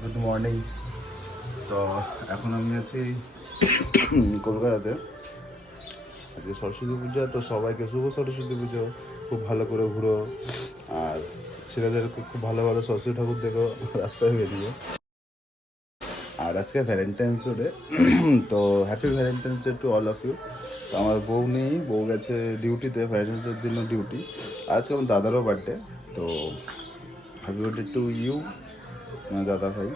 Good morning তো এখন আমি আছি কলকাতাতে। আজকে সরস্বতী পূজা, তো সবাইকে শুভ সরস্বতী পুজো। খুব ভালো করে ঘুরো। আর ছেলেদেরকে খুব ভালো ভালো সরস্বতী ঠাকুর দেখো, রাস্তায় বেরিয়ে। আর আজকে ভ্যালেন্টাইন্স ডে তো happy Valentine's day to all of you তো আমার বউ নেই, বউ গেছে ডিউটিতে ভ্যালেন্টাইন্সের দিন ডিউটি আজকে আমার দাদারও বার্থডে তো হ্যাপি বার্থডে টু ইউ আমার দাদা ভাই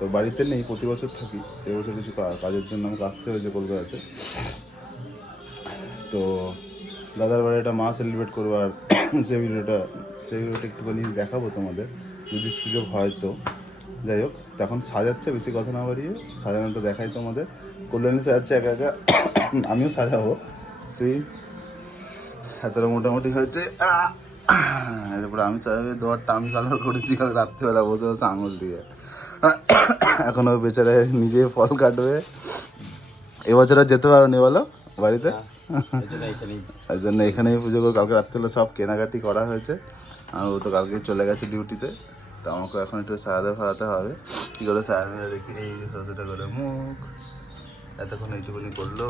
তো বাড়িতে নেই, প্রতি বছর থাকি। এবছর কিছু কা- কাজের জন্য আমাকে আসতে হয়েছে কলকাতাতে তো দাদার বাড়িটা মা সেলিব্রেট করব আর সেই ভিডিওটা সেই ভিডিওটা একটুখানি দেখাবো তোমাদের। যদি সুযোগ হয় তো। যাই হোক তখন সাজাচ্ছে, বেশি কথা না বাড়িয়ে। সাজানোটা দেখাই তোমাদের। কল্যাণী সাজাচ্ছে একা একা। আমিও সাজাবো। সেই এতটা মোটামুটি হয়েছে! এরপরে আমি সাজাবে দোয়ারটা আমি কালার করেছি কাল রাত্রিবেলা বসে বসে আঙুল দিয়ে। এখনও বেচারা নিজে ফল কাটবে। এবছর আর যেতে পারো নি বলো বাড়িতে তাই জন্য এখানেই পুজো করে কালকে রাত্রিবেলা সব কেনাকাটি করা হয়েছে। আর ও তো কালকে চলে গেছে ডিউটিতে তো আমাকে এখন একটু সাজাতে ফাজাতে হবে। কী করে সাজাবে দেখি এই সরষেটা করে মুখ। এতক্ষণ এইটুকুনি করল।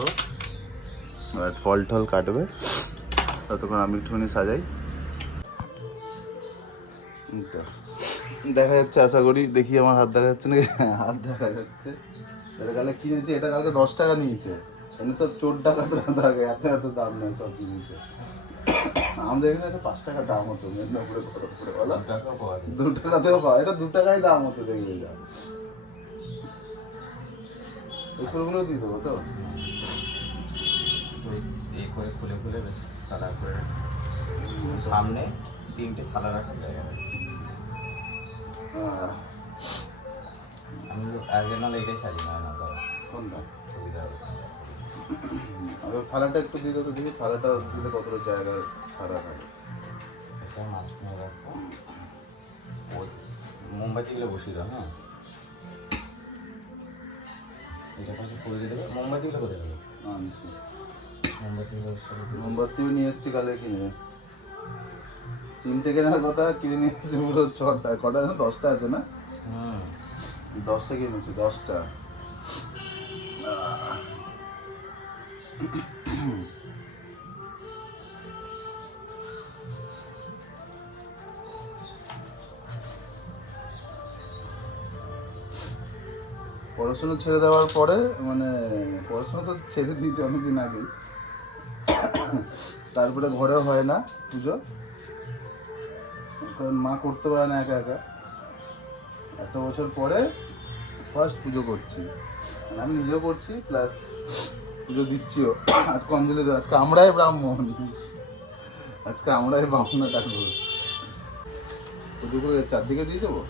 এবার ফল টল কাটবে। ততক্ষণ আমি একটুখানি সাজাই। এই তো দেখা যাচ্ছে আশা করি দেখি আমার হাত দেখা যাচ্ছে নাকি? হাত দেখা যাচ্ছে। এটা কালকে কিনেছি এটা কালকে দশ টাকা নিয়েছে। এখানে সব চোর টাকা থাকে এত এত দাম নেই সব জিনিসে। আমাদের এখানে একটা পাঁচ টাকা দাম হতো মেদিনীপুরে খড়গপুরে বলো। দু টাকাতেও পাওয়া এটা দু টাকাই দাম হতো দেখবে যা। এই ফুলগুলো দিয়ে দেবো তো। এই করে খুলে খুলে বেশ তাড়া করে। সামনে তিনটে থালা রাখার জায়গা। আহ, আমি আগে নাহলে এটাই সাজি না না বাবা। কোনটা? সুবিধা হবে। আমি থালাটা একটু দিয়ে তো দেখি থালাটা দিলে কতটা জায়গা ছাড়া হয় এটা মাঝখানে রাখব। ওই মোমবাতিগুলো বসিয়ে দাও হ্যাঁ? এটা পাশে করে দিয়ে দেবে মোমবাতিগুলো করে দেবে আনছি মোমবাতিগুলো মোমবাতিও নিয়ে এসেছি কালে কিনে। তিনটে কেনার কথা কিনে নিয়ে এসেছি পুরো ছটা কটা আছে? দশটা আছে না হুম দশটা কিনেছি দশটা। পড়াশোনা ছেড়ে দেওয়ার পরে মানে পড়াশোনা তো ছেড়ে দিয়েছি অনেকদিন আগেই তারপরে ঘরেও হয় না পুজো কারণ মা করতে পারে না একা একা। এত বছর পরে ফার্স্ট পুজো করছি। আমি নিজেও করছি প্লাস পুজো দিচ্ছিও। আজকে অঞ্জলি দেবো, আজকে আমরাই ব্রাহ্মণ। আজকে আমরাই ব্রাহ্মণ ডাকবো পুজো করে চারদিকে দিয়ে দেবো।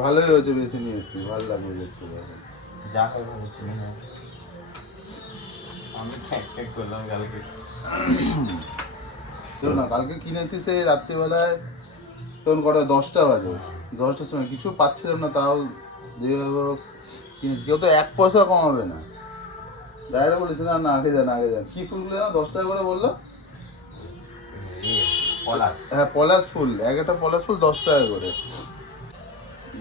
ভালোই হয়েছে বেশি নিয়ে এসেছি, ভালো লাগবে দেখতে। দেখো। যা হয় ভাবছি না আমি ঠ্যাক ঠ্যাক করলাম কালকে কেউ না কালকে কিনেছি সেই রাত্রিবেলায় তখন কটা দশটা বাজে। দশটার সময় কিছু পাচ্ছিলাম না তাও যেভাবে কিনেছি। কেউ তো এক পয়সা কমাবে না। ডাইরেক্ট বলেছে না না আগে যান আগে যান কি ফুলগুলো না দশ টাকা করে বলল? হ্যাঁ পলাশ ফুল। এক একটা পলাশ ফুল দশ টাকা করে।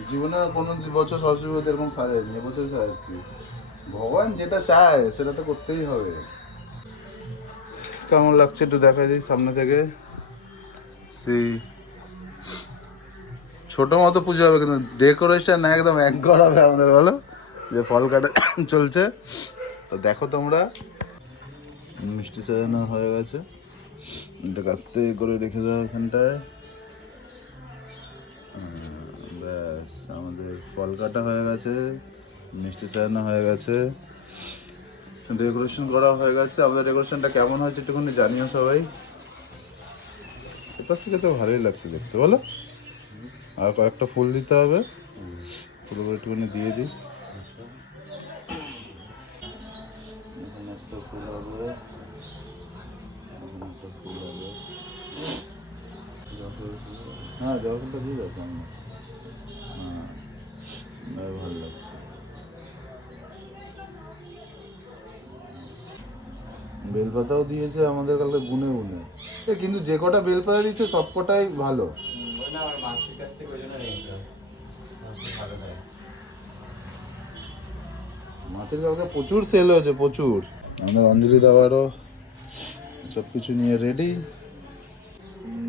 জীবনে কোনো বছর সরস্বতী এরকম সাজাইনি এবছর সাজাচ্ছি। ভগবান যেটা চায়, সেটা তো করতেই হবে। কেমন লাগছে একটু দেখা যায় সামনে থেকে? সেই ছোট মতো পুজো হবে, কিন্তু ডেকোরেশন একদম এক ঘর হবে আমাদের, বলো? যে ফল কাটা চলছে। তো দেখো তোমরা। মিষ্টি সাজানো হয়ে গেছে। এটা কাস্তে করে রেখে দাও এখানটায়। ব্যাস, আমাদের ফল কাটা হয়ে গেছে। মিষ্টি সাজানো হয়ে গেছে। ডেকোরেশন করা হয়ে গেছে। আমাদের ডেকোরেশনটা কেমন হয়েছে একটুখানি জানিও সবাই। এপাশ থেকে তো ভালোই লাগছে দেখতে, বলো। আর কয়েকটা ফুল দিতে হবে। ফুলগুলো একটুখানি দিয়ে দিই। হ্যাঁ জবা ফুলটা দিয়ে দাও বেলপাতাও দিয়েছে আমাদের কালকে গুনে গুনে এ কিন্তু যে কটা বেলপাতা দিচ্ছে সব কটাই ভালো মাছের কালকে প্রচুর সেল হয়েছে প্রচুর। আমাদের অঞ্জলি দাবারও সব কিছু নিয়ে রেডি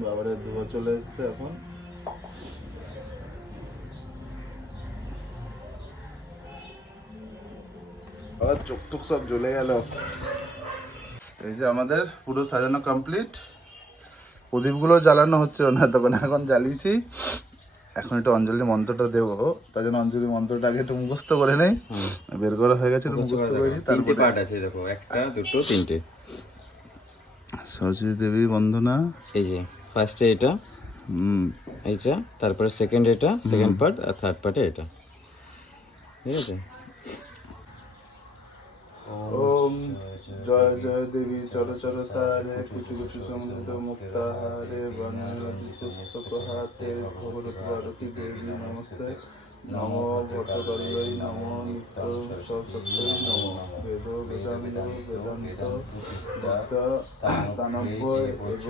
বাবারের ধোয়া চলে এসছে এখন। আবার চোখ টুক সব জ্বলে গেল। এই যে আমাদের পুরো সাজানো কমপ্লিট প্রদীপগুলো জ্বালানো হচ্ছে না তখন এখন জ্বালিয়েছি। এখন একটু অঞ্জলি মন্ত্রটা দেবো। তার জন্য অঞ্জলি মন্ত্রটা আগে একটু মুখস্থ করে নেই। বের করা হয়ে গেছে একটু মুখস্থ করে নিই তারপরে পার্ট আছে দেখো। একটা দুটো তিনটে। সরস্বতী দেবী বন্দনা। এই যে ফার্স্টে এটা হুম। এইটা তারপরে সেকেন্ড এটা সেকেন্ড পার্ট আর থার্ড পার্টে এটা। ঠিক আছে? ওম জয় জয় দেবী চর চর সারে কুচু কুচু সমৃদ্ধ মুক্তাহারে বনরতি পুস্তক হাতে ভগবত দেবী নমস্তে। নম ভট্টদণ্ডই নম নিত্য সরস্বতী নম বেদ বেদান্ত বেদান্ত দত্ত স্থানব্বয় এবচ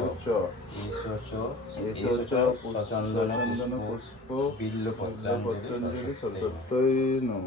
এস চ পুষ্পচন্দন পুষ্প বিল্ল পত্রাঞ্জলি সরস্বতী নম।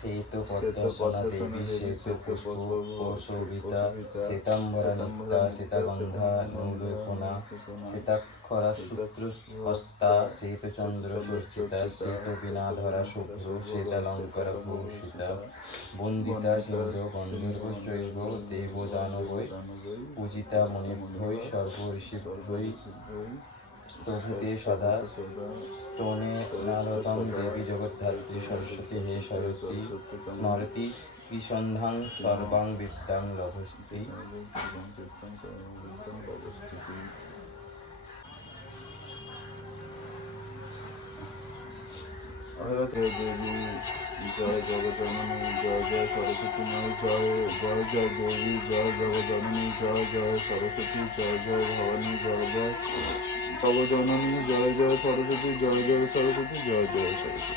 শ্বেত পদ্মসনা দেবী শ্বেত পুষ্প শোভিতা শ্বেতাম্বরা নিত্যা শ্বেতাগন্ধা নুলোপনা শ্বেতাক্ষরা সূত্র হস্তা শ্বেতচন্দ্র সর্চিতা শ্বেত বিনাধরা শুভ্র শ্বেতালঙ্কার ভূষিতা বন্দিতা সিন্ধ গন্ধর্ব শৈব দেব দানবৈ পূজিতা মণিভ্যৈ সর্ব ঋষিভ্যৈ স্তভূতে সদা স্তনে নারদম দেবী জগদ্ধাত্রী সরস্বতী হে সরস্বতী নরতি বিসন্ধান সর্বাং বিদ্যাং লভস্তি। জয় জয় জয় সরস্বতী জয় জয় জয় জয় জয় জয় সরস্বতী, জয় জয় জয় জয় জয় জয় সরস্বতী, জয় জয় সরস্বতী, জয় জয় সরস্বতী।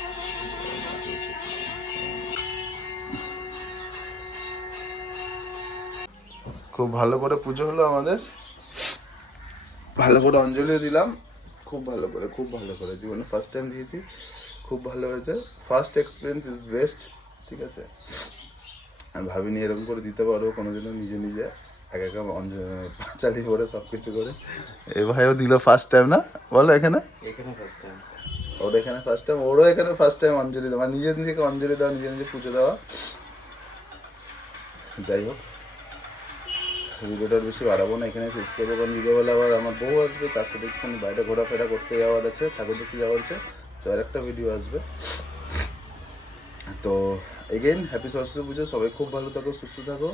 খুব ভালো করে পুজো হলো আমাদের। ভালো করে অঞ্জলি দিলাম। খুব ভালো করে, খুব ভালো করে। জীবনে ফার্স্ট টাইম দিয়েছি। খুব ভালো হয়েছে। ফার্স্ট এক্সপিরিয়েন্স ইজ বেস্ট ঠিক আছে? আমি ভাবিনি এরকম করে দিতে পারব কোনোদিনও নিজে নিজে এক একা চালি করে সব কিছু করে। এ ভাইও দিল ফার্স্ট টাইম না? বলো এখানে। এখানে ফার্স্ট টাইম ওর এখানে ফার্স্ট টাইম ওরও এখানে ফার্স্ট টাইম অঞ্জলি দেওয়া। মানে নিজের নিজেকে অঞ্জলি দেওয়া নিজে নিজে পুজো দেওয়া। যাই হোক ভিডিওটার বেশি বাড়াবো না এখানে শেষ করব। কারণ বিকেলবেলা আবার আমার বউ আসবে তার সাথে একটুখানি বাইরে ঘোরাফেরা করতে যাওয়ার আছে ঠাকুর দেখতে যাওয়ার আছে। তো আর একটা ভিডিও আসবে। তো এগেইন হ্যাপি সরস্বতী পুজো সবাই খুব ভালো থাকো, সুস্থ থাকো।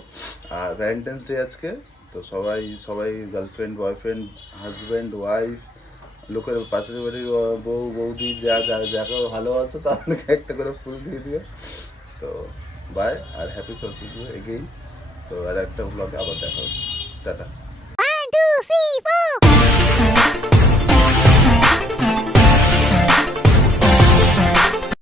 আর ভ্যালেন্টাইন্স ডে আজকে, তো সবাই সবাই গার্লফ্রেন্ড বয়ফ্রেন্ড হাজব্যান্ড ওয়াইফ লোকের পাশের বাড়ির বউ, বৌদি, যা যা যাকে ভালোবাসো তাদেরকে একটা করে ফুল দিয়ে দিও। তো by R happy Saraswati Puja again তো আর একটা ব্লগে আবার দেখা হচ্ছে। টাটা।